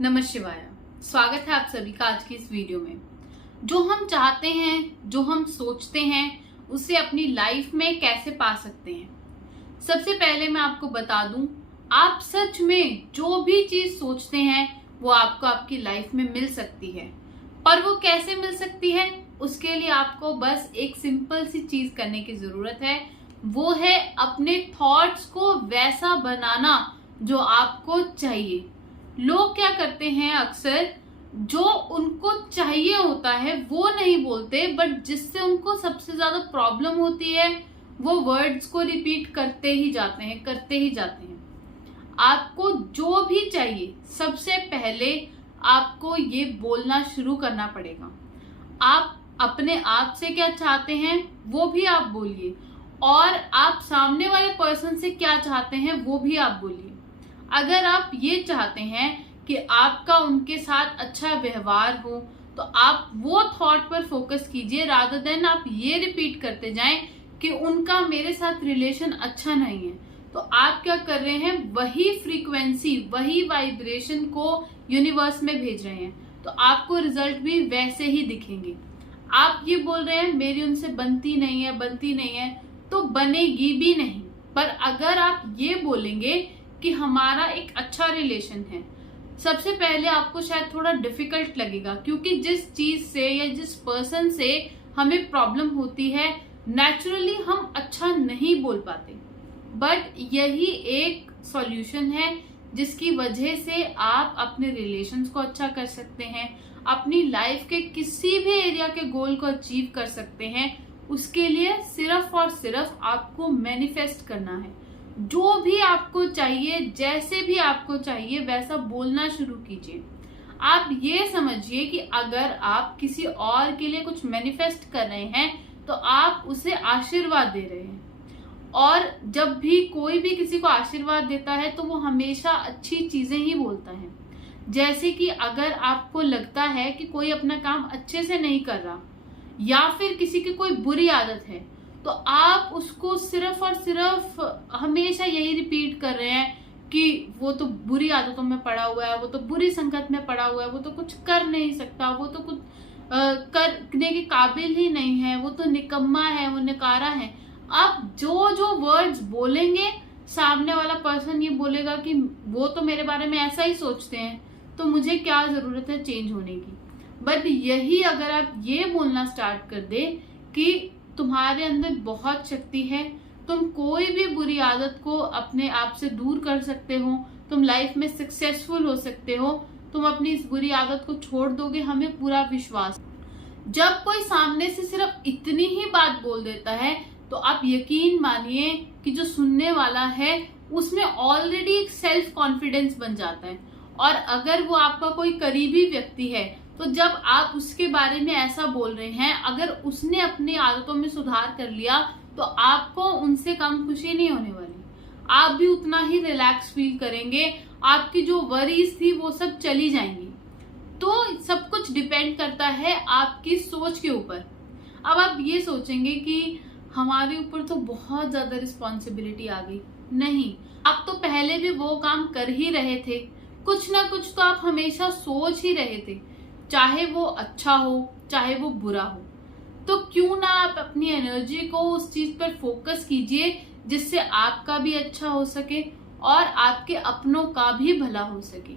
नमः शिवाय। स्वागत है आप सभी का आज की इस वीडियो में। जो हम चाहते हैं, जो हम सोचते हैं, उसे अपनी लाइफ में कैसे पा सकते हैं। सबसे पहले मैं आपको बता दूं, आप सच में जो भी चीज सोचते हैं वो आपको आपकी लाइफ में मिल सकती है। पर वो कैसे मिल सकती है, उसके लिए आपको बस एक सिंपल सी चीज करने की जरूरत है। वो है अपने थॉट्स को वैसा बनाना जो आपको चाहिए। लोग क्या करते हैं, अक्सर जो उनको चाहिए होता है वो नहीं बोलते, बट जिससे उनको सबसे ज्यादा प्रॉब्लम होती है वो वर्ड्स को रिपीट करते ही जाते हैं। आपको जो भी चाहिए, सबसे पहले आपको ये बोलना शुरू करना पड़ेगा। आप अपने आप से क्या चाहते हैं वो भी आप बोलिए, और आप सामने वाले पर्सन से क्या चाहते हैं वो भी आप बोलिए। अगर आप ये चाहते हैं कि आपका उनके साथ अच्छा व्यवहार हो, तो आप वो थॉट पर फोकस कीजिए, रादर देन आप ये रिपीट करते जाएं कि उनका मेरे साथ रिलेशन अच्छा नहीं है। तो आप क्या कर रहे हैं, वही फ्रीक्वेंसी, वही वाइब्रेशन को यूनिवर्स में भेज रहे हैं, तो आपको रिजल्ट भी वैसे ही दिखेंगे। आप ये बोल रहे हैं मेरी उनसे बनती नहीं है, तो बनेगी भी नहीं। पर अगर आप ये बोलेंगे कि हमारा एक अच्छा रिलेशन है, सबसे पहले आपको शायद थोड़ा डिफिकल्ट लगेगा, क्योंकि जिस चीज से या जिस पर्सन से हमें प्रॉब्लम होती है, नेचुरली हम अच्छा नहीं बोल पाते। बट यही एक सॉल्यूशन है जिसकी वजह से आप अपने रिलेशंस को अच्छा कर सकते हैं, अपनी लाइफ के किसी भी एरिया के गोल को अचीव कर सकते हैं। उसके लिए सिर्फ और सिर्फ आपको मैनिफेस्ट करना है। जो भी आपको चाहिए, जैसे भी आपको चाहिए, वैसा बोलना शुरू कीजिए। आप ये समझिए कि अगर आप किसी और के लिए कुछ मैनिफेस्ट कर रहे हैं तो आप उसे आशीर्वाद दे रहे हैं। और जब भी कोई भी किसी को आशीर्वाद देता है तो वो हमेशा अच्छी चीजें ही बोलता है। जैसे कि अगर आपको लगता है कि कोई अपना काम अच्छे से नहीं कर रहा, या फिर किसी की कोई बुरी आदत है, तो आप उसको सिर्फ और सिर्फ हमेशा यही रिपीट कर रहे हैं कि वो तो बुरी आदतों में पड़ा हुआ है, वो तो बुरी संगत में पड़ा हुआ है, वो तो कुछ कर नहीं सकता, वो तो कुछ करने के काबिल ही नहीं है, वो तो निकम्मा है, वो नकारा है। आप जो जो वर्ड्स बोलेंगे, सामने वाला पर्सन ये बोलेगा कि वो तो मेरे बारे में ऐसा ही सोचते हैं, तो मुझे क्या जरूरत है चेंज होने की। बट यही अगर आप ये बोलना स्टार्ट कर दे कि तुम्हारे अंदर बहुत शक्ति है, तुम कोई भी बुरी आदत को अपने आप से दूर कर सकते हो, तुम लाइफ में सक्सेसफुल हो सकते हो, तुम अपनी इस बुरी आदत को छोड़ दोगे, हमें पूरा विश्वास। जब कोई सामने से सिर्फ इतनी ही बात बोल देता है, तो आप यकीन मानिए कि जो सुनने वाला है उसमें ऑलरेडी एक सेल्फ कॉन्फिडेंस बन जाता है। और अगर वो आपका कोई करीबी व्यक्ति है, तो जब आप उसके बारे में ऐसा बोल रहे हैं, अगर उसने अपनी आदतों में सुधार कर लिया, तो आपको उनसे कम खुशी नहीं होने वाली। आप भी उतना ही रिलैक्स फील करेंगे, आपकी जो वरीज थी वो सब चली जाएंगी। तो सब कुछ डिपेंड करता है आपकी सोच के ऊपर। अब आप ये सोचेंगे कि हमारे ऊपर तो बहुत ज्यादा रिस्पॉन्सिबिलिटी आ गई। नहीं, आप तो पहले भी वो काम कर ही रहे थे, कुछ ना कुछ तो आप हमेशा सोच ही रहे थे, चाहे वो अच्छा हो चाहे वो बुरा हो। तो क्यों ना आप अपनी एनर्जी को उस चीज पर फोकस कीजिए जिससे आपका भी अच्छा हो सके और आपके अपनों का भी भला हो सके।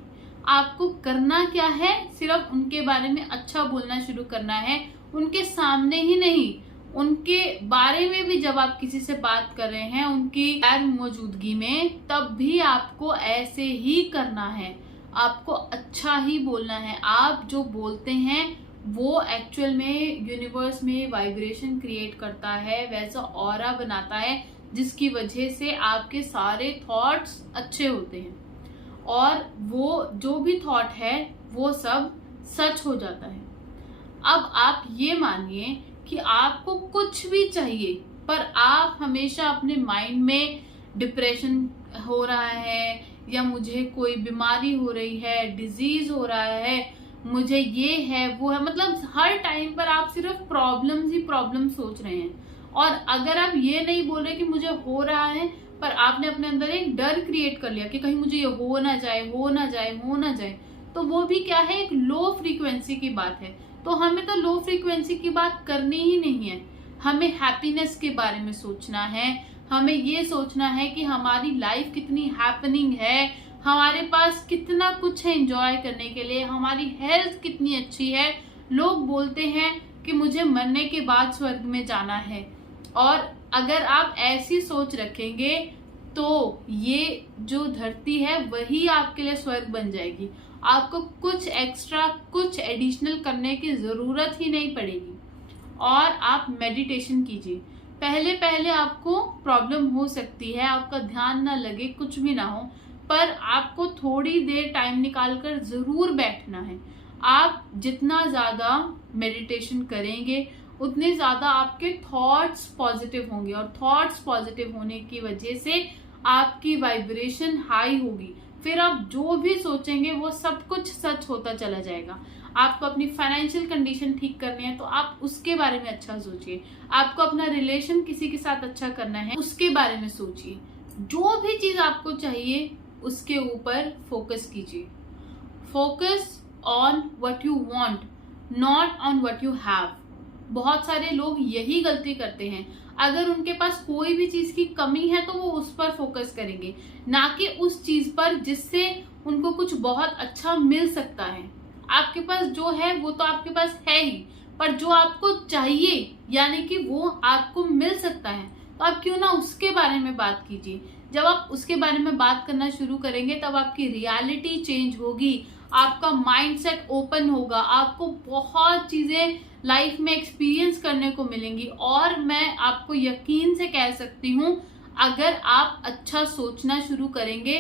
आपको करना क्या है, सिर्फ उनके बारे में अच्छा बोलना शुरू करना है, उनके सामने ही नहीं, उनके बारे में भी। जब आप किसी से बात कर रहे हैं उनकी गैर मौजूदगी में, तब भी आपको ऐसे ही करना है, आपको अच्छा ही बोलना है। आप जो बोलते हैं वो एक्चुअल में यूनिवर्स में वाइब्रेशन क्रिएट करता है, वैसा ऑरा बनाता है, जिसकी वजह से आपके सारे थॉट्स अच्छे होते हैं, और वो जो भी थॉट है वो सब सच हो जाता है। अब आप ये मानिए कि आपको कुछ भी चाहिए, पर आप हमेशा अपने माइंड में डिप्रेशन हो रहा है, या मुझे कोई बीमारी हो रही है, डिजीज हो रहा है, मुझे ये है वो है, मतलब हर टाइम पर आप सिर्फ प्रॉब्लम्स ही प्रॉब्लम सोच रहे हैं। और अगर आप ये नहीं बोल रहे कि मुझे हो रहा है, पर आपने अपने अंदर एक डर क्रिएट कर लिया कि कहीं मुझे ये हो ना जाए, तो वो भी क्या है, एक लो फ्रीक्वेंसी की बात है। तो हमें तो लो फ्रीक्वेंसी की बात करनी ही नहीं है, हमें हैप्पीनेस के बारे में सोचना है। हमें ये सोचना है कि हमारी लाइफ कितनी हैपनिंग है, हमारे पास कितना कुछ है एंजॉय करने के लिए, हमारी हेल्थ कितनी अच्छी है। लोग बोलते हैं कि मुझे मरने के बाद स्वर्ग में जाना है, और अगर आप ऐसी सोच रखेंगे तो ये जो धरती है वही आपके लिए स्वर्ग बन जाएगी। आपको कुछ एक्स्ट्रा, कुछ एडिशनल करने की जरूरत ही नहीं पड़ेगी। और आप मेडिटेशन कीजिए। पहले पहले आपको प्रॉब्लम हो सकती है, आपका ध्यान ना लगे, कुछ भी ना हो, पर आपको थोड़ी देर टाइम निकालकर जरूर बैठना है। आप जितना ज्यादा मेडिटेशन करेंगे उतने ज्यादा आपके थॉट्स पॉजिटिव होंगे, और थॉट्स पॉजिटिव होने की वजह से आपकी वाइब्रेशन हाई होगी। फिर आप जो भी सोचेंगे वो सब कुछ सच होता चला जाएगा। आपको अपनी फाइनेंशियल कंडीशन ठीक करनी है तो आप उसके बारे में अच्छा सोचिए। आपको अपना रिलेशन किसी के साथ अच्छा करना है, उसके बारे में सोचिए। जो भी चीज आपको चाहिए उसके ऊपर फोकस कीजिए। Focus on what you want, not on what you have. बहुत सारे लोग यही गलती करते हैं, अगर उनके पास कोई भी चीज की कमी है तो वो उस पर फोकस करेंगे, ना कि उस चीज पर जिससे उनको कुछ बहुत अच्छा मिल सकता है। आपके पास जो है वो तो आपके पास है ही, पर जो आपको चाहिए यानी कि वो आपको मिल सकता है, तो आप क्यों ना उसके बारे में बात कीजिए। जब आप उसके बारे में बात करना शुरू करेंगे तब आपकी रियलिटी चेंज होगी, आपका माइंडसेट ओपन होगा, आपको बहुत चीजें लाइफ में एक्सपीरियंस करने को मिलेंगी। और मैं आपको यकीन से कह सकती हूँ, अगर आप अच्छा सोचना शुरू करेंगे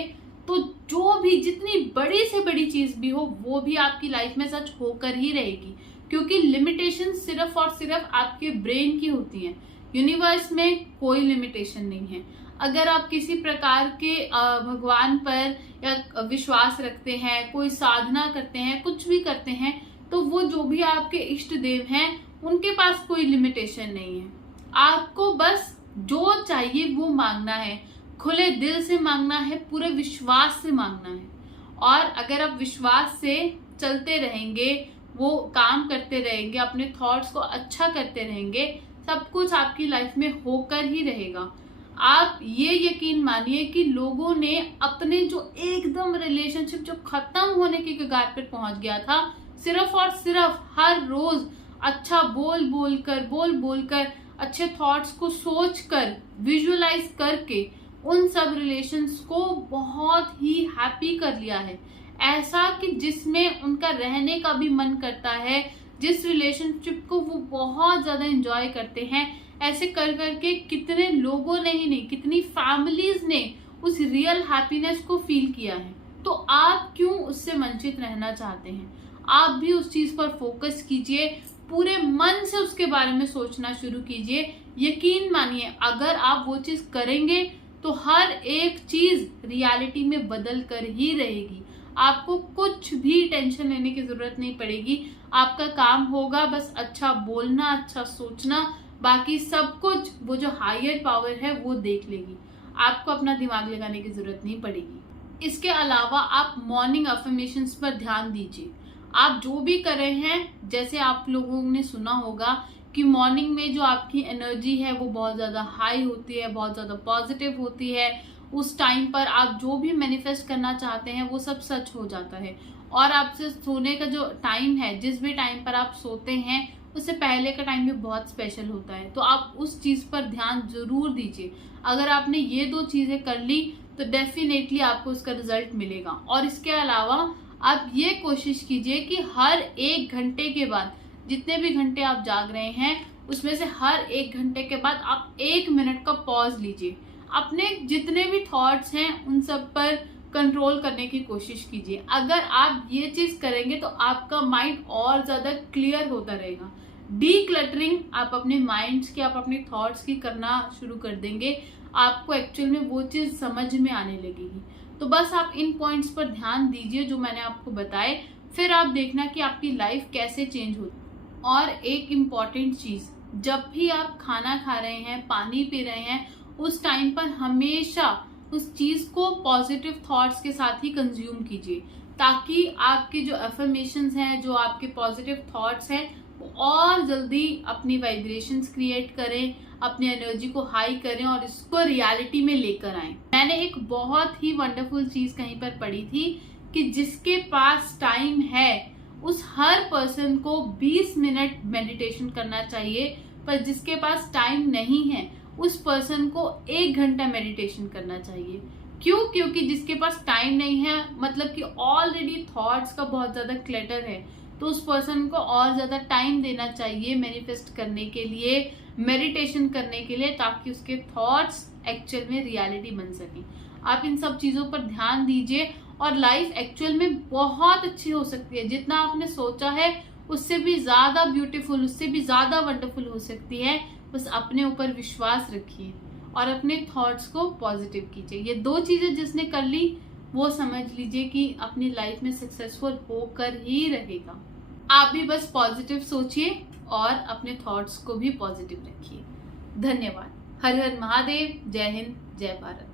तो जो भी, जितनी बड़ी से बड़ी चीज भी हो, वो भी आपकी लाइफ में सच होकर ही रहेगी। क्योंकि लिमिटेशन सिर्फ और सिर्फ आपके ब्रेन की होती है, यूनिवर्स में कोई लिमिटेशन नहीं है। अगर आप किसी प्रकार के भगवान पर या विश्वास रखते हैं, कोई साधना करते हैं, कुछ भी करते हैं, तो वो जो भी आपके इष्ट देव हैं उनके पास कोई लिमिटेशन नहीं है। आपको बस जो चाहिए वो मांगना है, खुले दिल से मांगना है, पूरे विश्वास से मांगना है। और अगर आप विश्वास से चलते रहेंगे, वो काम करते रहेंगे, अपने थॉट्स को अच्छा करते रहेंगे, सब कुछ आपकी लाइफ में होकर ही रहेगा। आप ये यकीन मानिए कि लोगों ने अपने जो एकदम रिलेशनशिप जो खत्म होने के कगार पर पहुंच गया था, सिर्फ और सिर्फ हर रोज अच्छा बोल बोलकर अच्छे थॉट्स को सोचकर, विजुअलाइज करके उन सब रिलेशंस को बहुत ही हैप्पी कर लिया है। ऐसा कि जिसमें उनका रहने का भी मन करता है, जिस रिलेशनशिप को वो बहुत ज्यादा एंजॉय करते हैं। ऐसे कर करके कितने लोगों ने ही नहीं, कितनी फैमिलीज ने उस रियल हैप्पीनेस को फील किया है। तो आप क्यों उससे वंचित रहना चाहते हैं? आप भी उस चीज पर फोकस कीजिए, पूरे मन से उसके बारे में सोचना शुरू कीजिए। यकीन मानिए, अगर आप वो चीज करेंगे तो हर एक चीज रियलिटी में बदल कर ही रहेगी। आपको कुछ भी टेंशन लेने की जरूरत नहीं पड़ेगी। आपका काम होगा बस अच्छा बोलना, अच्छा सोचना, बाकी सब कुछ वो जो हायर पावर है वो देख लेगी। आपको अपना दिमाग लगाने की जरूरत नहीं पड़ेगी। इसके अलावा आप मॉर्निंग अफर्मेशंस पर ध्यान दीजिए। आप जो भी कर रहे हैं, जैसे आप लोगों ने सुना होगा कि मॉर्निंग में जो आपकी एनर्जी है वो बहुत ज़्यादा हाई होती है, बहुत ज़्यादा पॉजिटिव होती है। उस टाइम पर आप जो भी मैनिफेस्ट करना चाहते हैं वो सब सच हो जाता है। और आपसे सोने का जो टाइम है, जिस भी टाइम पर आप सोते हैं उससे पहले का टाइम भी बहुत स्पेशल होता है। तो आप उस चीज़ पर ध्यान जरूर दीजिए। अगर आपने ये 2 चीज़ें कर ली तो डेफिनेटली आपको उसका रिजल्ट मिलेगा। और इसके अलावा आप ये कोशिश कीजिए कि हर 1 घंटे के बाद, जितने भी घंटे आप जाग रहे हैं उसमें से हर 1 घंटे के बाद आप 1 मिनट का पॉज लीजिए। अपने जितने भी थॉट्स हैं उन सब पर कंट्रोल करने की कोशिश कीजिए। अगर आप ये चीज करेंगे तो आपका माइंड और ज्यादा क्लियर होता रहेगा। डीक्लटरिंग आप अपने माइंड्स की, आप अपने थॉट्स की करना शुरू कर देंगे, आपको एक्चुअल में वो चीज समझ में आने लगेगी। तो बस आप इन पॉइंट्स पर ध्यान दीजिए जो मैंने आपको बताए, फिर आप देखना कि आपकी लाइफ कैसे चेंज होती। और एक इम्पॉर्टेंट चीज, जब भी आप खाना खा रहे हैं, पानी पी रहे हैं, उस टाइम पर हमेशा उस चीज को पॉजिटिव थॉट्स के साथ ही कंज्यूम कीजिए। ताकि आपके जो अफर्मेशंस हैं, जो आपके पॉजिटिव थॉट्स हैं, वो और जल्दी अपनी वाइब्रेशंस क्रिएट करें, अपनी एनर्जी को हाई करें और इसको रियलिटी में लेकर आएं। मैंने एक बहुत ही वंडरफुल चीज कहीं पर पढ़ी थी कि जिसके पास टाइम है उस हर पर्सन को 20 मिनट मेडिटेशन करना चाहिए, पर जिसके पास टाइम नहीं है उस पर्सन को 1 घंटा मेडिटेशन करना चाहिए। क्यों? क्योंकि जिसके पास टाइम नहीं है, मतलब कि ऑलरेडी थॉट्स का बहुत ज्यादा क्लटर है, तो उस पर्सन को और ज्यादा टाइम देना चाहिए मैनिफेस्ट करने के लिए, मेडिटेशन करने के लिए, ताकि उसके थॉट्स एक्चुअल में रियलिटी बन सके। आप इन सब चीजों पर ध्यान दीजिए और लाइफ एक्चुअल में बहुत अच्छी हो सकती है। जितना आपने सोचा है उससे भी ज्यादा ब्यूटीफुल, उससे भी ज्यादा वंडरफुल हो सकती है। बस अपने ऊपर विश्वास रखिए और अपने थॉट्स को पॉजिटिव कीजिए। ये 2 चीजें जिसने कर ली वो समझ लीजिए कि अपनी लाइफ में सक्सेसफुल होकर ही रहेगा। आप भी बस पॉजिटिव सोचिए और अपने थॉट्स को भी पॉजिटिव रखिए। धन्यवाद। हर हर महादेव। जय हिंद, जय भारत।